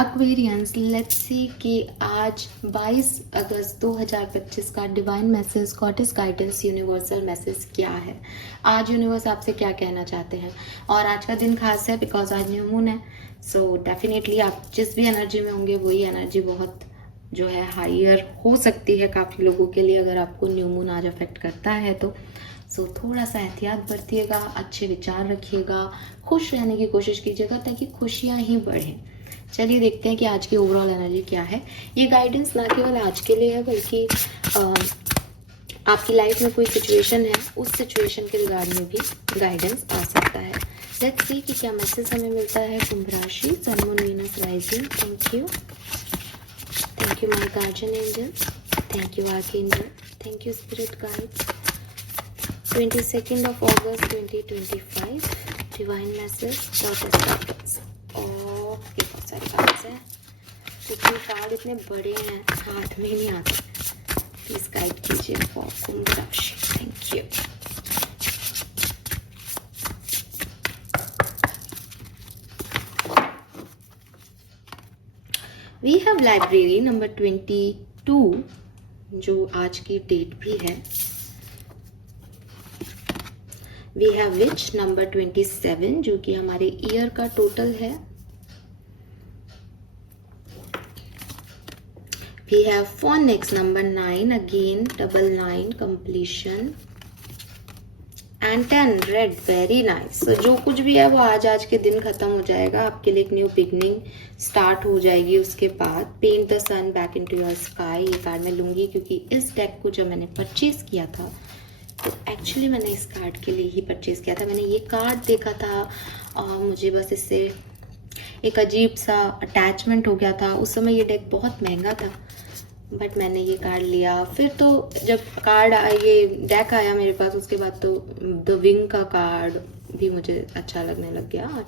Aquarians, let's see कि आज 22 अगस्त 2025 का divine message, goddess guidance, universal message क्या है। आज यूनिवर्स आपसे क्या कहना चाहते हैं। और आज का दिन खास है बिकॉज आज न्यू मून है। सो डेफिनेटली आप जिस भी एनर्जी में होंगे वही एनर्जी बहुत जो है हायर हो सकती है काफ़ी लोगों के लिए, अगर आपको न्यू मून आज अफेक्ट करता है तो। सो थोड़ा सा एहतियात बरतिएगा, अच्छे विचार रखिएगा, खुश रहने की कोशिश कीजिएगा ताकि खुशियाँ ही बढ़ें। चलिए देखते हैं कि आज की ओवरऑल एनर्जी क्या है। ये गाइडेंस ना केवल आज के लिए है बल्कि आपकी लाइफ में कोई सिचुएशन है उस सिचुएशन के रिगार्ड में भी गाइडेंस आ सकता है। लेट्स सी कि क्या मैसेज हमें मिलता है। कुंभ राशि, sun, moon, Venus, rising. Thank you my guardian angel, thank you archangel, thank you spirit guides. 22 अगस्त 2025 डिवाइन मैसेज, गॉडेस गाइडेंस। और बहुत सारे कार्ड्स हैं, इतने कार्ड इतने बड़े हैं हाथ में नहीं आते। प्लीज गाइड कीजिए फॉर कुंभ राशि। Thank you. We have library number 22 जो आज की डेट भी है। वी हैव विच नंबर 27 जो कि हमारे ईयर का टोटल है। We have phonics number 9, again double 9 completion and 10 red, very nice। so, जो कुछ भी है वो आज के दिन खत्म हो जाएगा, आपके लिए एक न्यू बिगनिंग स्टार्ट हो जाएगी। उसके बाद paint the sun back into your sky, ये कार्ड मैं लूंगी क्योंकि इस डेक को जब मैंने परचेज किया था तो एक्चुअली मैंने इस कार्ड के लिए ही परचेज किया था। मैंने ये कार्ड देखा था और मुझे बस इससे एक अजीब सा अटैचमेंट हो गया था। उस समय ये डेक बहुत महंगा था बट मैंने ये कार्ड लिया। फिर तो जब कार्ड ये डेक आया मेरे पास उसके बाद तो द विंग का कार्ड भी मुझे अच्छा लगने लग गया।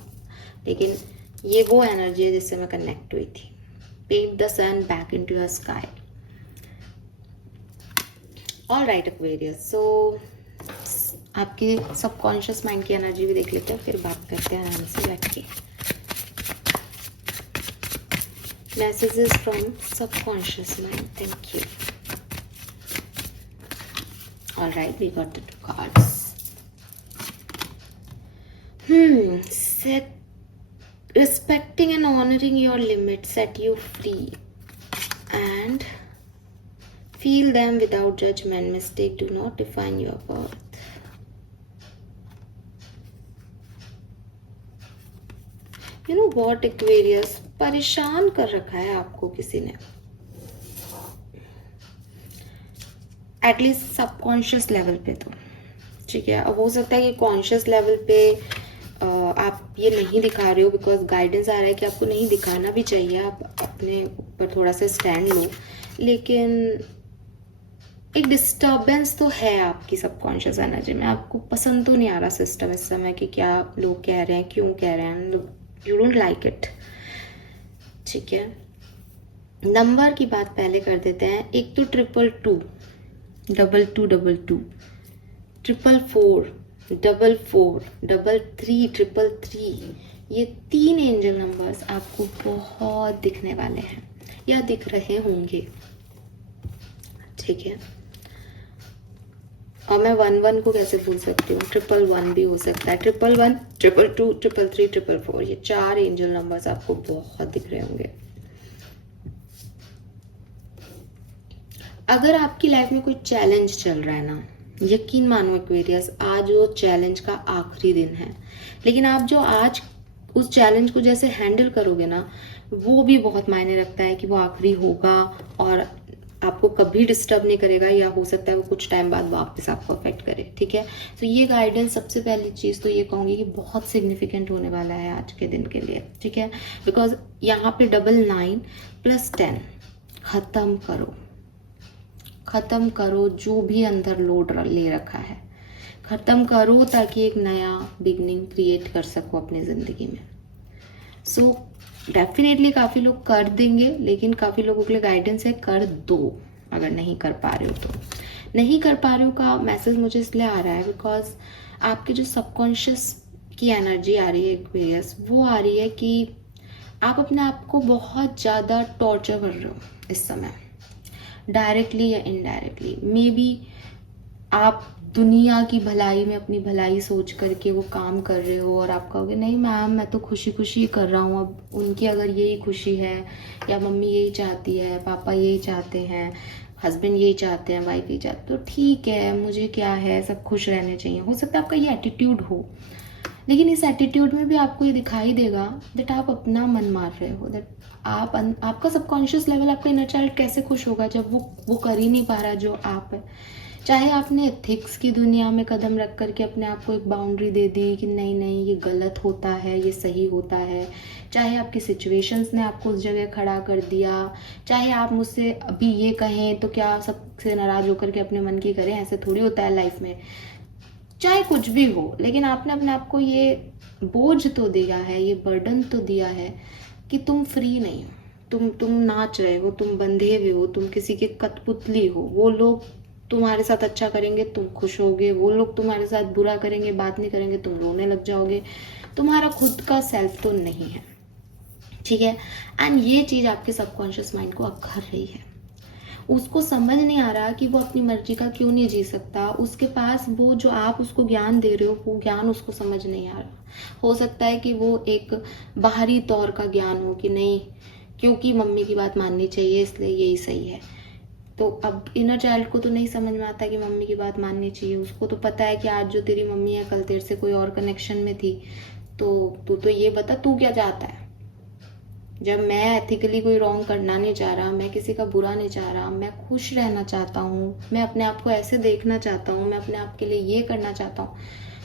लेकिन ये वो एनर्जी है जिससे मैं कनेक्ट हुई थी। Paint the sun back into your sky. All right Aquarius, so आपके सबकॉन्शियस माइंड की एनर्जी भी देख लेते हैं, फिर बात करते हैं आराम से बैठ के। Messages from subconscious mind. Thank you. All right, we got the 2 cards. Respecting and honoring your limits set you free and feel them without judgment. Mistake do not define your worth. You know what, Aquarius, परेशान कर रखा है आपको किसी ने, at least subconscious level पे तो ठीक है। अब हो सकता है कि कॉन्शियस लेवल पे आप ये नहीं दिखा रहे हो बिकॉज गाइडेंस आ रहा है कि आपको नहीं दिखाना भी चाहिए, आप अपने ऊपर थोड़ा सा स्टैंड लो। लेकिन एक डिस्टर्बेंस तो है आपकी सबकॉन्शियस एनर्जी में, आपको पसंद तो नहीं आ रहा सिस्टम इस समय कि क्या लोग कह रहे हैं, क्यों कह रहे हैं, यू डोंट लाइक इट। ठीक है, नंबर की बात पहले कर देते हैं। एक तो 222, 2222, 444, 44, 33, 33, ये 3 एंजल नंबर्स आपको बहुत दिखने वाले हैं या दिख रहे होंगे। ठीक है, और मैं 11 को कैसे भूल सकती हूँ, 111 भी हो सकता है, 111, 222, 333, 444, ये 4 एंजल नंबर्स आपको बहुत दिख रहे होंगे। अगर आपकी लाइफ में कोई चैलेंज चल रहा है ना, यकीन मानो एक्वेरियस, आज वो चैलेंज का आखिरी दिन है। लेकिन आप जो आज उस चैलेंज को जैसे हैंडल करोगे ना, वो भी बहुत मायने रखता है कि वो आखिरी होगा और आपको कभी डिस्टर्ब नहीं करेगा, या हो सकता है वो कुछ टाइम बाद वापस आपको अफेक्ट करे। ठीक है, तो ये गाइडेंस सबसे पहली चीज़ तो ये कहूँगी कि बहुत सिग्निफिकेंट होने वाला है आज के दिन के लिए। ठीक है, बिकॉज यहाँ पे 99 + 10, खत्म करो जो भी अंदर लोड ले रखा है, खत्म करो ताकि एक नया बिगनिंग क्रिएट कर सको अपनी ज़िंदगी में। सो डेफिनेटली काफ़ी लोग कर देंगे, लेकिन काफ़ी लोगों के लिए गाइडेंस है कर दो। अगर नहीं कर पा रहे हो तो नहीं कर पा रहे हो का मैसेज मुझे इसलिए आ रहा है बिकॉज आपके जो सबकॉन्शियस की एनर्जी आ रही है एक्वेरियस, वो आ रही है कि आप अपने आप को बहुत ज़्यादा टॉर्चर कर रहे हो इस समय, डायरेक्टली या इनडायरेक्टली। मे बी आप दुनिया की भलाई में अपनी भलाई सोच करके वो काम कर रहे हो, और आप कहोगे नहीं मैम मैं तो खुशी खुशी कर रहा हूँ, अब उनकी अगर यही खुशी है, या मम्मी यही चाहती है, पापा यही चाहते हैं, हस्बैंड यही चाहते हैं, वाइफ यही चाहते, तो ठीक है, मुझे क्या है, सब खुश रहने चाहिए। हो सकता है आपका ये एटीट्यूड हो, लेकिन इस एटीट्यूड में भी आपको ये दिखाई देगा दैट आप अपना मन मार रहे हो, दैट आपका सबकॉन्शियस लेवल, आपका इनर चाइल्ड कैसे खुश होगा जब वो कर ही नहीं पा रहा जो आप है। चाहे आपने एथिक्स की दुनिया में कदम रख करके अपने आप को एक बाउंड्री दे दी कि नहीं नहीं ये गलत होता है, ये सही होता है, चाहे आपकी सिचुएशंस ने आपको उस जगह खड़ा कर दिया, चाहे आप मुझसे अभी ये कहें तो क्या सबसे नाराज होकर के अपने मन की करें, ऐसे थोड़ी होता है लाइफ में, चाहे कुछ भी हो, लेकिन आपने अपने आप को ये बोझ तो दिया है, ये बर्डन तो दिया है कि तुम फ्री नहीं हो, तुम नाच रहे हो, तुम बंधे हुए हो, तुम किसी के कठपुतली हो। वो लोग तुम्हारे साथ अच्छा करेंगे तुम खुश होगे, वो लोग तुम्हारे साथ बुरा करेंगे, बात नहीं करेंगे, तुम रोने लग जाओगे। तुम्हारा खुद का सेल्फ तो नहीं है, ठीक है। एंड ये चीज़ आपके सबकॉन्शियस माइंड को अखर रही है, उसको समझ नहीं आ रहा कि वो अपनी मर्जी का क्यों नहीं जी सकता। उसके पास वो जो आप उसको ज्ञान दे रहे हो, वो ज्ञान उसको समझ नहीं आ रहा। हो सकता है कि वो एक बाहरी तौर का ज्ञान हो कि नहीं क्योंकि मम्मी की बात माननी चाहिए इसलिए यही सही है। तो अब इनर चाइल्ड को तो नहीं समझ में आता कि मम्मी की बात माननी चाहिए, उसको तो पता है कि आज जो तेरी मम्मी है कल तेरे से कोई और कनेक्शन में थी, तो तू तो ये बता तू क्या चाहता है। जब मैं एथिकली कोई रॉन्ग करना नहीं चाह रहा, मैं किसी का बुरा नहीं चाह रहा, मैं खुश रहना चाहता हूँ, मैं अपने आप को ऐसे देखना चाहता हूँ, मैं अपने आप के लिए ये करना चाहता हूँ,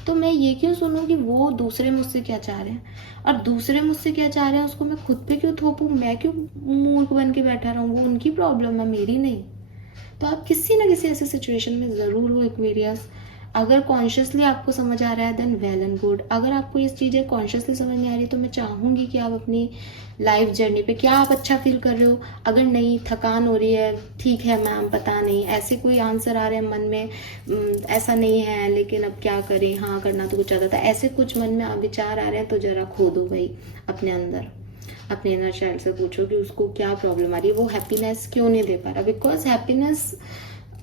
तो मैं ये क्यों सुनूं कि वो दूसरे मुझसे क्या चाह रहे हैं, और दूसरे मुझसे क्या चाह रहे हैं उसको मैं खुद पे क्यों थोपूं, मैं क्यों मूर्ख बन के बैठा रहूं, वो उनकी प्रॉब्लम है मेरी नहीं। तो आप किसी ना किसी ऐसे सिचुएशन में ज़रूर हो एक्वेरियस। अगर कॉन्शियसली आपको समझ आ रहा है देन वेल एंड गुड। अगर आपको ये चीज़ें कॉन्शियसली समझ नहीं आ रही तो मैं चाहूँगी कि आप अपनी लाइफ जर्नी पे क्या आप अच्छा फील कर रहे हो। अगर नहीं थकान हो रही है, ठीक है मैम पता नहीं, ऐसे कोई आंसर आ रहे हैं मन में, ऐसा नहीं है लेकिन अब क्या करें, हाँ करना तो कुछ चाहता था, ऐसे कुछ मन में विचार आ रहे हैं तो ज़रा खोदो भाई अपने अंदर, अपने इनर चाइल्ड से पूछो कि उसको क्या प्रॉब्लम आ रही है, वो हैप्पीनेस क्यों नहीं दे पा रहा। बिकॉज हैप्पीनेस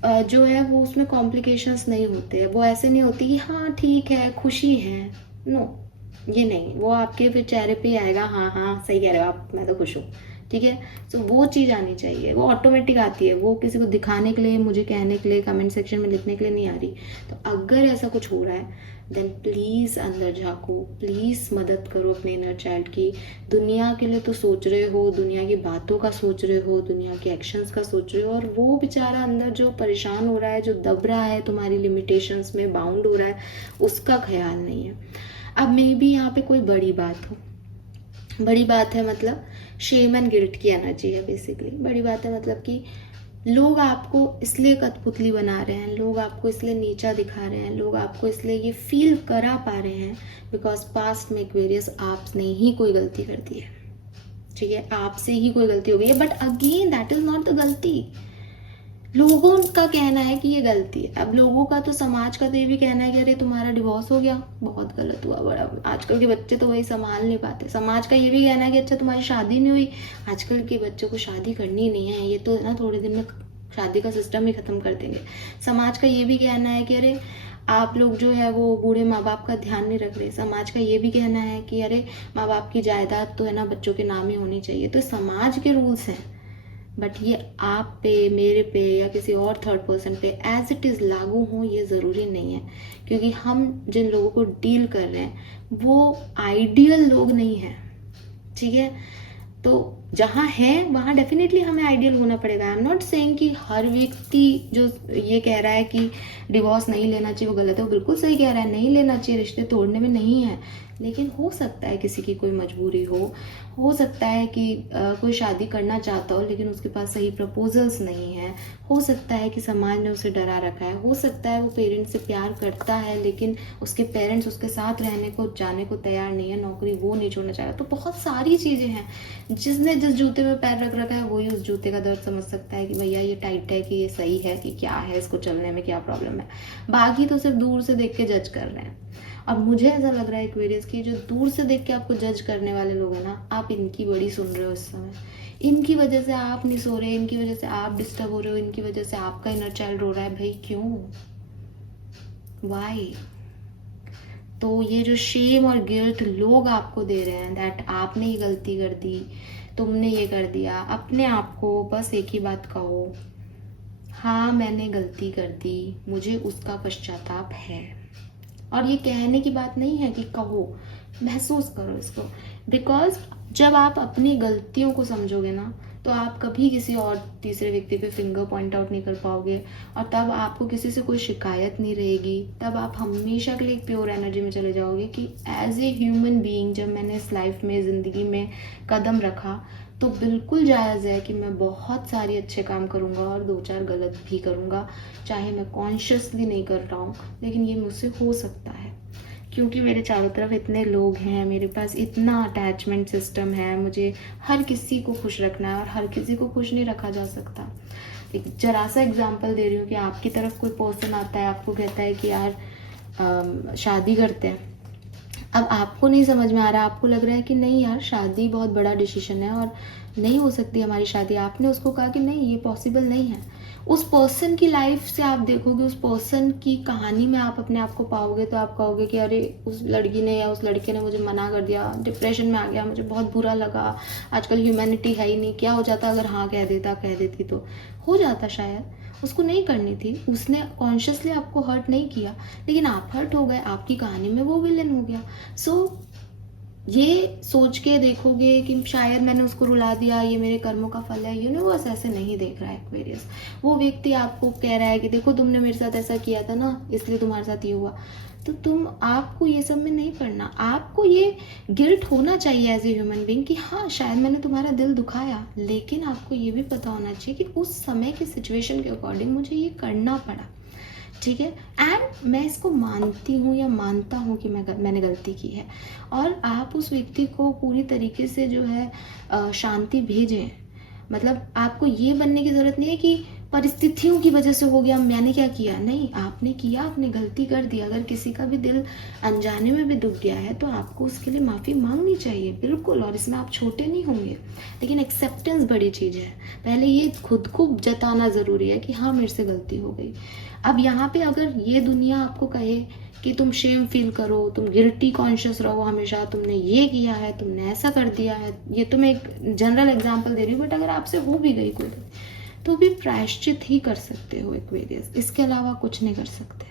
जो है वो उसमें कॉम्प्लिकेशंस नहीं होते हैं, वो ऐसे नहीं होती कि हाँ ठीक है खुशी है, नो ये नहीं, वो आपके फिर चेहरे पे आएगा हाँ हाँ सही कह रहे हो आप, मैं तो खुश हूँ, ठीक है। तो वो चीज़ आनी चाहिए, वो ऑटोमेटिक आती है, वो किसी को दिखाने के लिए, मुझे कहने के लिए, कमेंट सेक्शन में लिखने के लिए नहीं आ रही। तो अगर ऐसा कुछ हो रहा है देन प्लीज़ अंदर झाँको, प्लीज़ मदद करो अपने इनर चाइल्ड की। दुनिया के लिए तो सोच रहे हो, दुनिया की बातों का सोच रहे हो, दुनिया के एक्शंस का सोच रहे हो, और वो बेचारा अंदर जो परेशान हो रहा है, जो दब रहा है, तुम्हारी लिमिटेशंस में बाउंड हो रहा है, उसका ख्याल नहीं है। अब मे बी यहाँ पे कोई बड़ी बात हो, बड़ी बात है मतलब शेम एंड गिल्ट की एनर्जी है बेसिकली। बड़ी बात है मतलब कि लोग आपको इसलिए कठपुतली बना रहे हैं, लोग आपको इसलिए नीचा दिखा रहे हैं, लोग आपको इसलिए ये फील करा पा रहे हैं बिकॉज पास्ट में एक्वेरियस आपने ही कोई गलती कर दी है, ठीक है, आपसे ही कोई गलती हो गई है। But again that is not the गलती, लोगों का कहना है कि ये गलती है। अब लोगों का तो, समाज का तो ये भी कहना है कि अरे तुम्हारा डिवोर्स हो गया, बहुत गलत हुआ, बड़ा आजकल के बच्चे तो वही संभाल नहीं पाते। समाज का ये भी कहना है कि अच्छा तुम्हारी शादी नहीं हुई, आजकल के बच्चों को शादी करनी नहीं है, ये तो ना थोड़े दिन में शादी का सिस्टम ही खत्म कर देंगे। समाज का ये भी कहना है कि अरे आप लोग जो है वो बूढ़े माँ बाप का ध्यान नहीं रख रहे। समाज का ये भी कहना है कि अरे माँ बाप की जायदाद तो है ना बच्चों के नाम ही होनी चाहिए। तो समाज के रूल्स हैं, बट ये आप पे, मेरे पे या किसी और थर्ड पर्सन पे एज इट इज़ लागू हो ये ज़रूरी नहीं है, क्योंकि हम जिन लोगों को डील कर रहे हैं वो आइडियल लोग नहीं हैं, ठीक है। तो जहाँ है वहाँ डेफिनेटली हमें आइडियल होना पड़ेगा। आई एम नॉट सेइंग कि हर व्यक्ति जो ये कह रहा है कि डिवोर्स नहीं लेना चाहिए वो गलत है, वो बिल्कुल सही कह रहा है, नहीं लेना चाहिए, रिश्ते तोड़ने में नहीं है। लेकिन हो सकता है किसी की कोई मजबूरी हो सकता है कि कोई शादी करना चाहता हो लेकिन उसके पास सही प्रपोजल्स नहीं है, हो सकता है कि समाज ने उसे डरा रखा है, हो सकता है वो पेरेंट्स से प्यार करता है लेकिन उसके पेरेंट्स उसके साथ रहने को, जाने को तैयार नहीं है, नौकरी वो नहीं छोड़ना चाह रहा। तो बहुत सारी चीज़ें हैं, जिसने जिस जूते में पैर रख रखा है वही उस जूते का दर्द समझ सकता है कि भैया ये टाइट है कि ये सही है कि क्या है, इसको चलने में क्या प्रॉब्लम है। बाकी तो सिर्फ दूर से देख के जज कर रहे हैं। और मुझे ऐसा लग रहा है एक्वेरियस की जो दूर से देख के आपको जज करने वाले लोग हैं ना, आप इनकी बड़ी सुन रहे हो इस समय। इनकी वजह से आप नहीं सो रहे, इनकी वजह से आप डिस्टर्ब हो रहे हो, इनकी वजह से आपका इनर चाइल्ड रो रहा है। भाई क्यों, वाई? तो ये जो शेम और गिल्ट लोग आपको दे रहे हैं, दैट आपने ये गलती कर दी, तुमने ये कर दिया, अपने आप को बस एक ही बात कहो, हाँ मैंने गलती कर दी, मुझे उसका पश्चाताप है। और ये कहने की बात नहीं है कि कहो, महसूस करो इसको। बिकॉज जब आप अपनी गलतियों को समझोगे ना, तो आप कभी किसी और तीसरे व्यक्ति पे फिंगर पॉइंट आउट नहीं कर पाओगे, और तब आपको किसी से कोई शिकायत नहीं रहेगी। तब आप हमेशा के लिए एक प्योर एनर्जी में चले जाओगे कि एज ए ह्यूमन बीइंग जब मैंने इस लाइफ में, ज़िंदगी में कदम रखा, तो बिल्कुल जायज़ है कि मैं बहुत सारे अच्छे काम करूँगा और 2-4 गलत भी करूँगा, चाहे मैं कॉन्शियसली नहीं कर रहा हूँ, लेकिन ये मुझसे हो सकता है क्योंकि मेरे चारों तरफ इतने लोग हैं, मेरे पास इतना अटैचमेंट सिस्टम है, मुझे हर किसी को खुश रखना है और हर किसी को खुश नहीं रखा जा सकता। एक जरा सा एग्जांपल दे रही हूँ कि आपकी तरफ कोई पर्सन आता है, आपको कहता है कि यार शादी करते हैं। अब आपको नहीं समझ में आ रहा, आपको लग रहा है कि नहीं यार शादी बहुत बड़ा डिसीजन है और नहीं हो सकती हमारी शादी। आपने उसको कहा कि नहीं ये पॉसिबल नहीं है। उस पर्सन की लाइफ से आप देखोगे, उस पर्सन की कहानी में आप अपने आप को पाओगे, तो आप कहोगे कि अरे उस लड़की ने या उस लड़के ने मुझे मना कर दिया, डिप्रेशन में आ गया, मुझे बहुत बुरा लगा, आजकल ह्यूमैनिटी है ही नहीं, क्या हो जाता अगर हाँ कह देती तो हो जाता शायद। उसको नहीं करनी थी, उसने कॉन्शियसली आपको हर्ट नहीं किया, लेकिन आप हर्ट हो गए, आपकी कहानी में वो विलन हो गया। सो ये सोच के देखोगे कि शायद मैंने उसको रुला दिया, ये मेरे कर्मों का फल है। यूनिवर्स ऐसे नहीं देख रहा है एक्वेरियस। वो व्यक्ति आपको कह रहा है कि देखो तुमने मेरे साथ ऐसा किया था ना, इसलिए तुम्हारे साथ ये हुआ। तो आपको ये सब में नहीं पड़ना। आपको ये गिल्ट होना चाहिए एज ए ह्यूमन बीइंग कि हाँ शायद मैंने तुम्हारा दिल दुखाया, लेकिन आपको ये भी पता होना चाहिए कि उस समय की सिचुएशन के अकॉर्डिंग मुझे ये करना पड़ा, ठीक है। एंड मैं इसको मानती हूँ या मानता हूँ कि मैंने गलती की है। और आप उस व्यक्ति को पूरी तरीके से जो है शांति भेजें। मतलब आपको ये बनने की ज़रूरत नहीं है कि परिस्थितियों की वजह से हो गया, मैंने क्या किया, नहीं, आपने किया, आपने गलती कर दी। अगर किसी का भी दिल अनजाने में भी दुख गया है तो आपको उसके लिए माफ़ी मांगनी चाहिए, बिल्कुल। और इसमें आप छोटे नहीं होंगे, लेकिन एक्सेप्टेंस बड़ी चीज़ है। पहले ये खुद को जताना ज़रूरी है कि हाँ मेरे से गलती हो गई। अब यहाँ पे अगर ये दुनिया आपको कहे कि तुम शेम फील करो, तुम गिल्टी कॉन्शियस रहो हमेशा, तुमने ये किया है, तुमने ऐसा कर दिया है, ये तो मैं एक जनरल एग्जांपल दे रही हूँ, बट अगर आपसे हो भी गई कोई तो भी प्रायश्चित ही कर सकते हो एक्वेरियस, इसके अलावा कुछ नहीं कर सकते,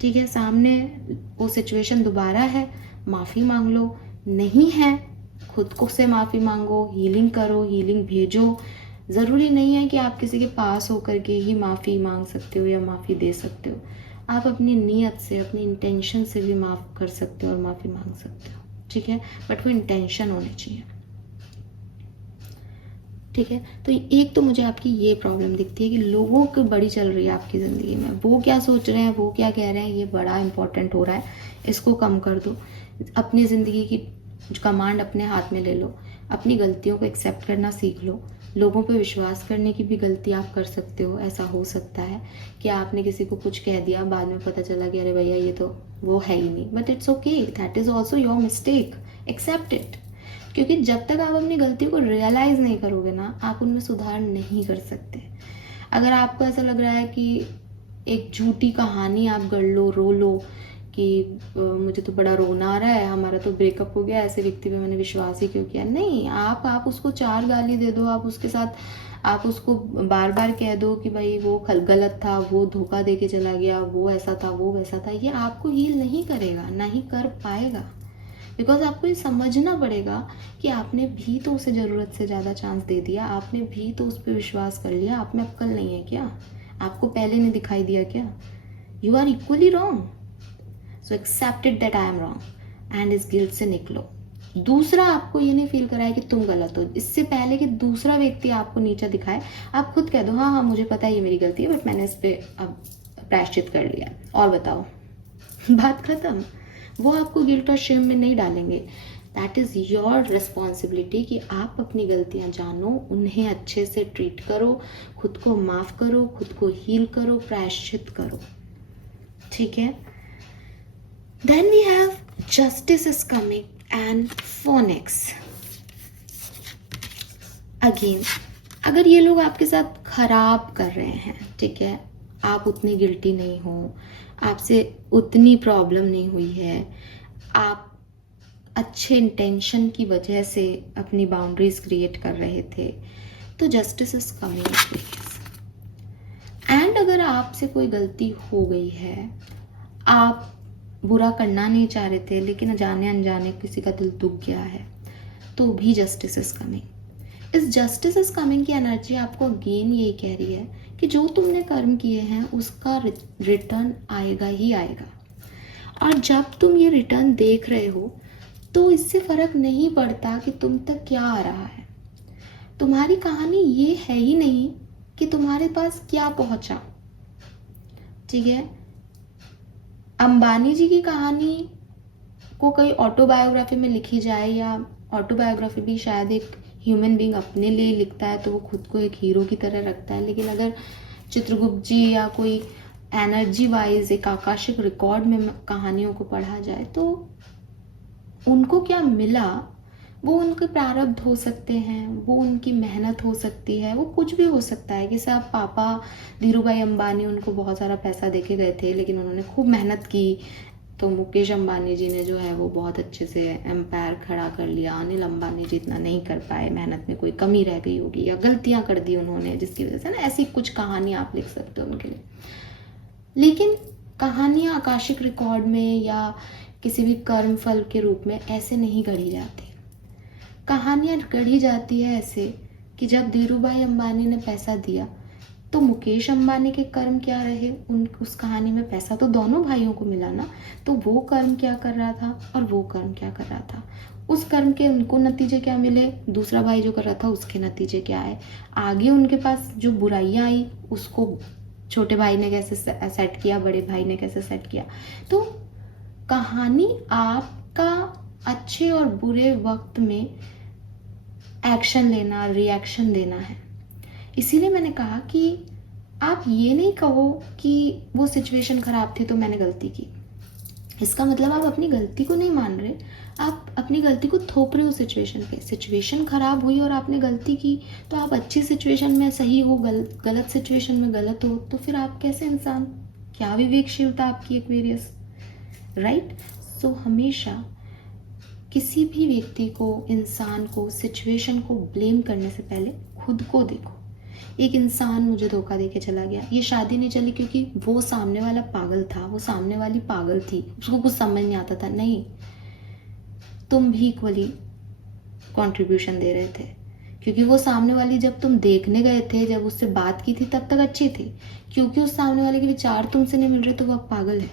ठीक है। सामने वो सिचुएशन दोबारा है, माफ़ी मांग लो, नहीं है खुद को से माफ़ी मांगो, हीलिंग करो, हीलिंग भेजो। ज़रूरी नहीं है कि आप किसी के पास होकर के ही माफ़ी मांग सकते हो या माफ़ी दे सकते हो। आप अपनी नीयत से, अपनी इंटेंशन से भी माफ़ कर सकते हो और माफ़ी मांग सकते हो, ठीक है। बट वो इंटेंशन होनी चाहिए, ठीक है। तो एक तो मुझे आपकी ये प्रॉब्लम दिखती है कि लोगों की बड़ी चल रही है आपकी ज़िंदगी में, वो क्या सोच रहे हैं, वो क्या कह रहे हैं, ये बड़ा इंपॉर्टेंट हो रहा है, इसको कम कर दो। अपनी ज़िंदगी की कमांड अपने हाथ में ले लो, अपनी गलतियों को एक्सेप्ट करना सीख लो। लोगों पे विश्वास करने की भी गलती आप कर सकते हो। ऐसा हो सकता है कि आपने किसी को कुछ कह दिया, बाद में पता चला कि अरे भैया ये तो वो है ही नहीं, but it's okay, that is also your mistake, accept it. क्योंकि जब तक आप अपनी गलती को रियलाइज़ नहीं करोगे ना, आप उनमें सुधार नहीं कर सकते। अगर आपको ऐसा लग रहा है कि एक झूठी कहानी आप गढ़ लो, रो लो कि मुझे तो बड़ा रोना आ रहा है, हमारा तो ब्रेकअप हो गया, ऐसे व्यक्ति पे मैंने विश्वास ही क्यों किया। नहीं, आप उसको 4 गाली दे दो, आप उसके साथ आप उसको बार बार कह दो कि भाई वो गलत था, वो धोखा दे के चला गया, वो ऐसा था, वो वैसा था, ये आपको हील नहीं करेगा, ना ही कर पाएगा। बिकॉज आपको ये समझना पड़ेगा कि आपने भी तो उसे ज़रूरत से ज़्यादा चांस दे दिया, आपने भी तो उस पर विश्वास कर लिया। आप में अक्ल नहीं है क्या? आपको पहले नहीं दिखाई दिया क्या? You are equally wrong, so accepted that I am wrong and इस गिल्ट से निकलो। दूसरा आपको ये नहीं फील कराए कि तुम गलत हो। इससे पहले कि दूसरा व्यक्ति आपको नीचा दिखाए, आप खुद कह दो हाँ हाँ मुझे पता है ये मेरी गलती है, बट मैंने इस पर अब प्रायश्चित कर लिया, और बताओ, बात खत्म। वो आपको गिल्ट और शेम में नहीं डालेंगे। दैट इज़ योर रिस्पॉन्सिबिलिटी कि आप अपनी गलतियाँ जानो, उन्हें अच्छे से ट्रीट करो, खुद को माफ़ करो, खुद को हील करो, प्रायश्चित करो, ठीक है। Then we have justice is coming and 4x. Again अगर ये लोग आपके साथ खराब कर रहे हैं, ठीक है, आप उतनी गिल्टी नहीं हो, आपसे उतनी प्रॉब्लम नहीं हुई है, आप अच्छे इंटेंशन की वजह से अपनी बाउंड्रीज क्रिएट कर रहे थे, तो justice is coming please. And अगर आपसे कोई गलती हो गई है, आप बुरा करना नहीं चाह रहे थे लेकिन जाने अनजाने किसी का दिल दुख गया है, तो भी जस्टिस इज कमिंग. इस जस्टिस इज कमिंग की एनर्जी आपको अगेन यही कह रही है कि जो तुमने कर्म किए हैं उसका रिटर्न आएगा ही आएगा. और जब तुम ये रिटर्न देख रहे हो तो इससे फर्क नहीं पड़ता कि तुम तक क्या आ रहा है. तुम्हारी कहानी ये है ही नहीं कि तुम्हारे पास क्या पहुंचा, ठीक है. अंबानी जी की कहानी को कोई ऑटोबायोग्राफी में लिखी जाए, या ऑटोबायोग्राफी भी शायद एक ह्यूमन बीइंग अपने लिए लिखता है तो वो खुद को एक हीरो की तरह रखता है, लेकिन अगर चित्रगुप्त जी या कोई एनर्जी वाइज एक आकाशिक रिकॉर्ड में कहानियों को पढ़ा जाए तो उनको क्या मिला, वो उनके प्रारब्ध हो सकते हैं, वो उनकी मेहनत हो सकती है, वो कुछ भी हो सकता है. कि साहब पापा धीरूभाई अंबानी उनको बहुत सारा पैसा देके गए थे लेकिन उन्होंने खूब मेहनत की, तो मुकेश अंबानी जी ने जो है वो बहुत अच्छे से एम्पायर खड़ा कर लिया. अनिल अंबानी जी इतना नहीं कर पाए, मेहनत में कोई कमी रह गई होगी या गलतियां कर दी उन्होंने जिसकी वजह से ना, ऐसी कुछ कहानी आप लिख सकते हो उनके लिए. लेकिन कहानियां आकाशिक रिकॉर्ड में या किसी भी कर्म फल के रूप में ऐसे नहीं गढ़ी जाती. कहानियां गढ़ी जाती है ऐसे कि जब धीरूभाई अंबानी ने पैसा दिया तो मुकेश अंबानी के कर्म क्या रहे, उस कहानी में पैसा तो दोनों भाइयों को मिला ना, तो वो कर्म क्या कर रहा था और वो कर्म क्या कर रहा था, उस कर्म के उनको नतीजे क्या मिले, दूसरा भाई जो कर रहा था उसके नतीजे क्या आए, आगे उनके पास जो बुराइयां आई उसको छोटे भाई ने कैसे सेट किया, बड़े भाई ने कैसे सेट किया. तो कहानी आपका अच्छे और बुरे वक्त में एक्शन लेना, रिएक्शन देना है. इसीलिए मैंने कहा कि आप ये नहीं कहो कि वो सिचुएशन खराब थी तो मैंने गलती की. इसका मतलब आप अपनी गलती को नहीं मान रहे, आप अपनी गलती को थोप रहे हो सिचुएशन पे. सिचुएशन खराब हुई और आपने गलती की, तो आप अच्छी सिचुएशन में सही हो, गलत सिचुएशन में गलत हो, तो फिर आप कैसे इंसान, क्या विवेकशीलता आपकी एक्वेरियस, राइट. सो हमेशा किसी भी व्यक्ति को, इंसान को, सिचुएशन को ब्लेम करने से पहले खुद को देखो. एक इंसान मुझे धोखा देके चला गया, ये शादी नहीं चली क्योंकि वो सामने वाला पागल था, वो सामने वाली पागल थी, उसको कुछ समझ नहीं आता था. नहीं, तुम भी इक्वली कंट्रीब्यूशन दे रहे थे, क्योंकि वो सामने वाली जब तुम देखने गए थे, जब उससे बात की थी तब तक अच्छी थी, क्योंकि उस सामने वाले के विचार तुमसे नहीं मिल रहे तो वो अब पागल है.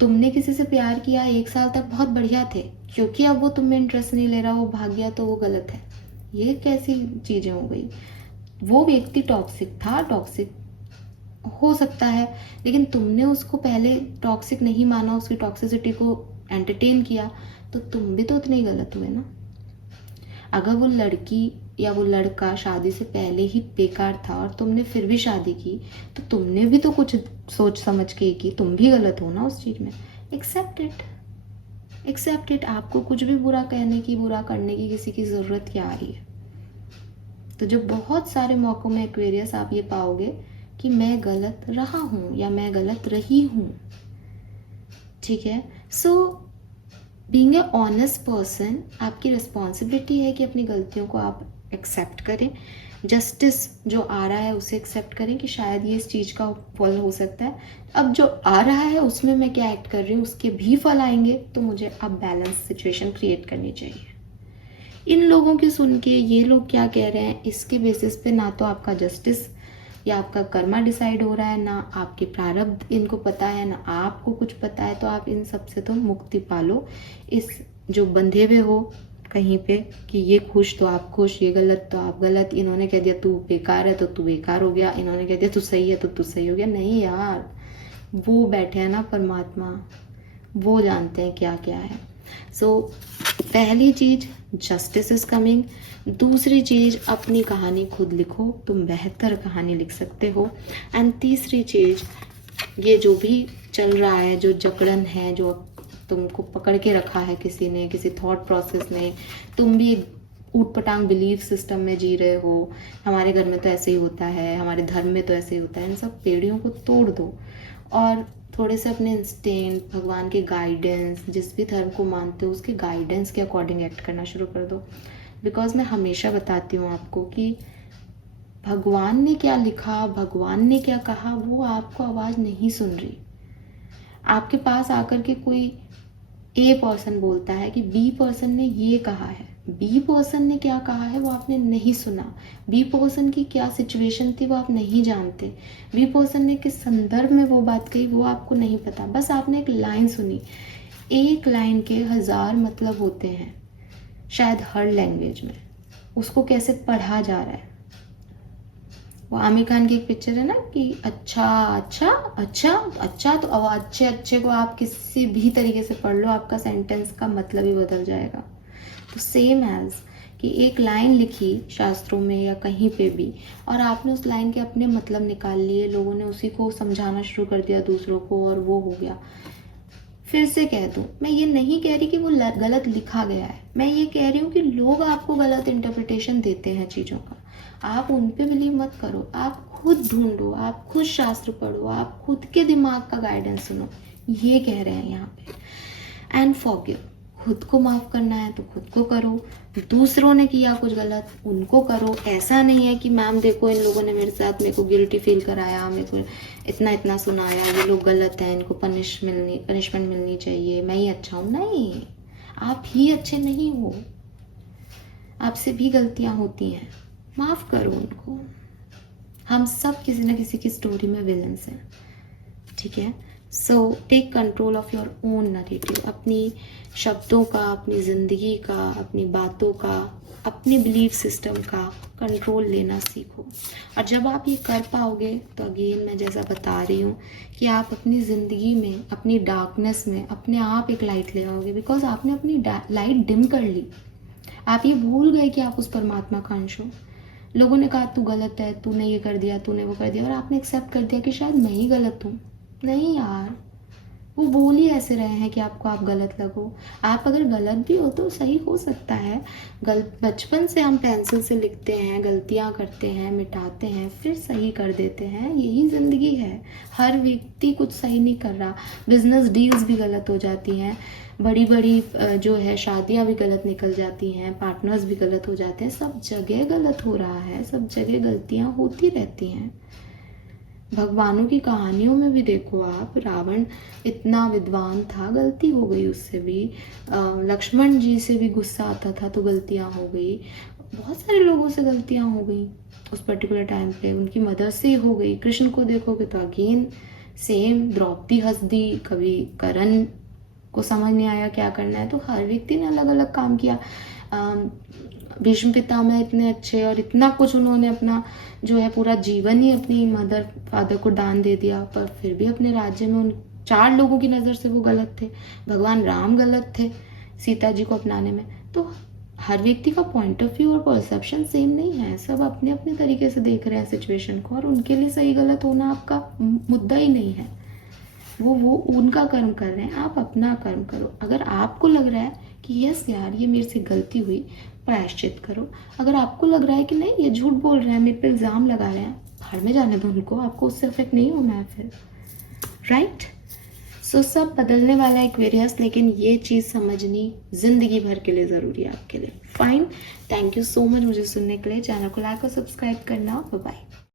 तुमने किसी से प्यार किया 1 साल तक, बहुत बढ़िया थे, क्योंकि अब वो तुम में इंटरेस्ट नहीं ले रहा, वो भाग गया तो वो गलत है. ये कैसी चीजें हो गई. वो व्यक्ति टॉक्सिक था, टॉक्सिक हो सकता है, लेकिन तुमने उसको पहले टॉक्सिक नहीं माना, उसकी टॉक्सिसिटी को एंटरटेन किया, तो तुम भी तो उतने ही गलत हुए ना. अगर वो लड़की या वो लड़का शादी से पहले ही बेकार था और तुमने फिर भी शादी की, तो तुमने भी तो कुछ सोच समझ के की, तुम भी गलत हो ना उस चीज में. Accept it, accept it. आपको कुछ भी बुरा कहने की, बुरा करने की किसी की जरूरत क्या आ रही है. तो जो बहुत सारे मौकों में एक्वेरियस आप ये पाओगे कि मैं गलत रहा हूं या मैं गलत रही हूं, ठीक है. So being a honest person, आपकी रिस्पॉन्सिबिलिटी है कि अपनी गलतियों को आप एक्सेप्ट करें. जस्टिस जो आ रहा है उसे एक्सेप्ट करें कि शायद ये इस चीज़ का फल हो सकता है. अब जो आ रहा है उसमें मैं क्या एक्ट कर रही हूँ उसके भी फल आएंगे, तो मुझे अब बैलेंस सिचुएशन क्रिएट करनी चाहिए. इन लोगों की सुन के ये लोग क्या कह रहे हैं इसके बेसिस पे ना तो आपका जस्टिस या आपका कर्मा डिसाइड हो रहा है, ना आपके प्रारब्ध इनको पता है, ना आपको कुछ पता है. तो आप इन सब से तो मुक्ति पालो. इस जो बंधे हुए हो कहीं पे कि ये खुश तो आप खुश, ये गलत तो आप गलत, इन्होंने कह दिया तू बेकार है तो तू बेकार हो गया, इन्होंने कह दिया तू सही है तो तू सही हो गया. नहीं यार, वो बैठे हैं ना परमात्मा, वो जानते हैं क्या क्या है. सो पहली चीज जस्टिस इज कमिंग. दूसरी चीज अपनी कहानी खुद लिखो, तुम बेहतर कहानी लिख सकते हो. एंड तीसरी चीज, ये जो भी चल रहा है, जो जकड़न है, जो तुमको पकड़ के रखा है किसी ने, किसी थॉट प्रोसेस ने, तुम भी ऊट-पटांग बिलीफ सिस्टम में जी रहे हो, हमारे घर में तो ऐसे ही होता है, हमारे धर्म में तो ऐसे ही होता है, इन सब पेड़ियों को तोड़ दो और थोड़े से अपने इंस्टिंक्ट, भगवान के गाइडेंस, जिस भी धर्म को मानते हो उसके गाइडेंस के अकॉर्डिंग एक्ट करना शुरू कर दो। बिकॉज मैं हमेशा बताती हूँ आपको कि भगवान ने क्या लिखा, भगवान ने क्या कहा, वो आपको आवाज़ नहीं सुन रही। आपके पास आकर के कोई ए पर्सन बोलता है कि बी पर्सन ने ये कहा है, बी पर्सन ने क्या कहा है वो आपने नहीं सुना, बी पर्सन की क्या सिचुएशन थी वो आप नहीं जानते, बी पर्सन ने किस संदर्भ में वो बात कही वो आपको नहीं पता, बस आपने एक लाइन सुनी। एक लाइन के 1000 मतलब होते हैं, शायद हर लैंग्वेज में। उसको कैसे पढ़ा जा रहा है। वो आमिर खान की एक पिक्चर है ना कि अच्छा अच्छा अच्छा अच्छा, तो अब अच्छे अच्छे को आप किसी भी तरीके से पढ़ लो, आपका सेंटेंस का मतलब ही बदल जाएगा। तो सेम एज कि एक लाइन लिखी शास्त्रों में या कहीं पे भी और आपने उस लाइन के अपने मतलब निकाल लिए, लोगों ने उसी को समझाना शुरू कर दिया दूसरों को और वो हो गया। फिर से कह दूं, मैं ये नहीं कह रही कि वो गलत लिखा गया है, मैं ये कह रही हूँ कि लोग आपको गलत इंटरप्रिटेशन देते हैं चीज़ों का, आप उन पे बिलीव मत करो, आप खुद ढूंढो, आप खुद शास्त्र पढ़ो, आप खुद के दिमाग का गाइडेंस सुनो, ये कह रहे हैं यहाँ पे। एंड फॉरगिव, खुद को माफ़ करना है तो खुद को करो, दूसरों ने किया कुछ गलत उनको करो। ऐसा नहीं है कि मैम देखो इन लोगों ने मेरे साथ मेरे को गिल्टी फील कराया, मेरे को इतना इतना सुनाया, ये लोग गलत हैं, इनको पनिशमेंट मिलनी चाहिए, मैं ही अच्छा हूँ। नहीं, आप ही अच्छे नहीं हो, आपसे भी गलतियाँ होती हैं, माफ़ करो उनको। हम सब किसी न किसी की स्टोरी में विलन्स हैं, ठीक है। So take control of your own narrative, अपनी शब्दों का, अपनी ज़िंदगी का, अपनी बातों का, अपने बिलीफ सिस्टम का कंट्रोल लेना सीखो। और जब आप ये कर पाओगे तो अगेन मैं जैसा बता रही हूँ कि आप अपनी ज़िंदगी में, अपनी डार्कनेस में अपने आप एक लाइट ले आओगे। बिकॉज आपने अपनी लाइट डिम कर ली, आप ये भूल गए कि आप उस परमात्मा का अंश हो। लोगों ने कहा तू गलत है, तूने ये कर दिया, तूने वो कर दिया, और आपने एक्सेप्ट कर दिया कि शायद मैं ही गलत हूँ। नहीं यार, वो बोल ही ऐसे रहे हैं कि आपको आप गलत लगो। आप अगर गलत भी हो तो सही हो सकता है। बचपन से हम पेंसिल से लिखते हैं, गलतियाँ करते हैं, मिटाते हैं, फिर सही कर देते हैं, यही ज़िंदगी है। हर व्यक्ति कुछ सही नहीं कर रहा। बिजनेस डील्स भी गलत हो जाती हैं, बड़ी बड़ी जो है शादियाँ भी गलत निकल जाती हैं, पार्टनर्स भी गलत हो जाते हैं, सब जगह गलत हो रहा है, सब जगह गलतियाँ होती रहती हैं। भगवानों की कहानियों में भी देखो आप, रावण इतना विद्वान था, गलती हो गई उससे भी। लक्ष्मण जी से भी गुस्सा आता था तो गलतियाँ हो गई। बहुत सारे लोगों से गलतियाँ हो गई उस पर्टिकुलर टाइम पे, उनकी मदद से हो गई। कृष्ण को देखोगे तो अगेन सेम, द्रौपदी हंस दी, कभी करण को समझ नहीं आया क्या करना है। तो हर व्यक्ति ने अलग अलग काम किया। भीष्म पितामह इतने अच्छे और इतना कुछ उन्होंने अपना जो है पूरा जीवन ही अपनी मदर फादर को दान दे दिया, पर फिर भी अपने राज्य में उन 4 लोगों की नज़र से वो गलत थे। भगवान राम गलत थे सीता जी को अपनाने में। तो हर व्यक्ति का पॉइंट ऑफ व्यू और परसेप्शन सेम नहीं है, सब अपने अपने तरीके से देख रहे हैं सिचुएशन को, और उनके लिए सही गलत होना आपका मुद्दा ही नहीं है। वो उनका कर्म कर रहे हैं, आप अपना कर्म करो। अगर आपको लग रहा है कि यस यार ये मेरे से गलती हुई, प्रायश्चित करो। अगर आपको लग रहा है कि नहीं ये झूठ बोल रहे हैं, मेरे पे इल्ज़ाम लगा रहे हैं, बाहर में जाने दो उनको, आपको उससे अफेक्ट नहीं होना है फिर, राइट। सो सब बदलने वाला है एक्वेरियस, लेकिन ये चीज़ समझनी ज़िंदगी भर के लिए ज़रूरी है आपके लिए। Fine, thank you so much मुझे सुनने के लिए। चैनल को लाइक और सब्सक्राइब करना। Bye bye.